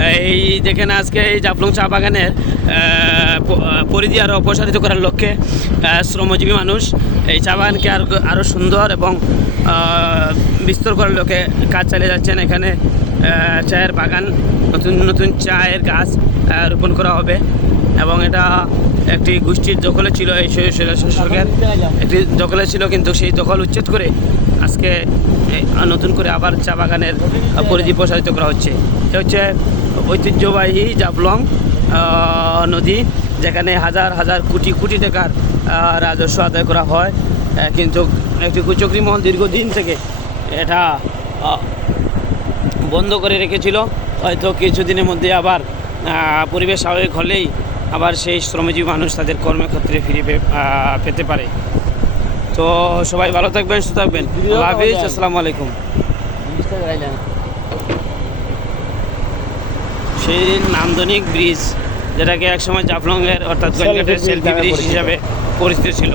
এই দেখেন আজকে এই জাফলং চা বাগানের পরিধি আরও অপসারিত করার লক্ষ্যে শ্রমজীবী মানুষ এই চা বাগানকে আরও সুন্দর এবং বিস্তর করার লক্ষ্যে কাজ চালিয়ে যাচ্ছেন। এখানে চায়ের বাগান, নতুন নতুন চায়ের গাছ রোপণ করা হবে এবং এটা একটি গোষ্ঠীর দখলে ছিল, এই শাসকের একটি দখলে ছিল, কিন্তু সেই দখল উচ্ছেদ করে আজকে নতুন করে আবার চা বাগানের পরিধি প্রসারিত করা হচ্ছে। এটা হচ্ছে ঐতিহ্যবাহী জাফলং নদী, যেখানে হাজার হাজার কোটি কোটি টাকার রাজস্ব আদায় করা হয়, কিন্তু একটি কুচক্রী মহল দীর্ঘদিন থেকে এটা বন্ধ করে রেখেছিল। হয়তো কিছুদিনের মধ্যে আবার পরিবেশ স্বাভাবিক হলেই আবার সেই শ্রমজীবী মানুষ তাদের কর্মক্ষেত্রে ফিরে পেতে পারে। তো সবাই ভালো থাকবেন, সুস্থ থাকবেন। আল্লাহ হাফিজ, আসসালামু আলাইকুম। সেই নান্দনিক ব্রিজ, যেটাকে একসময় জাফলংয়ের অর্থাৎ গোয়েলঘাটের সেলফি ব্রিজ হিসাবে পরিচিত ছিল।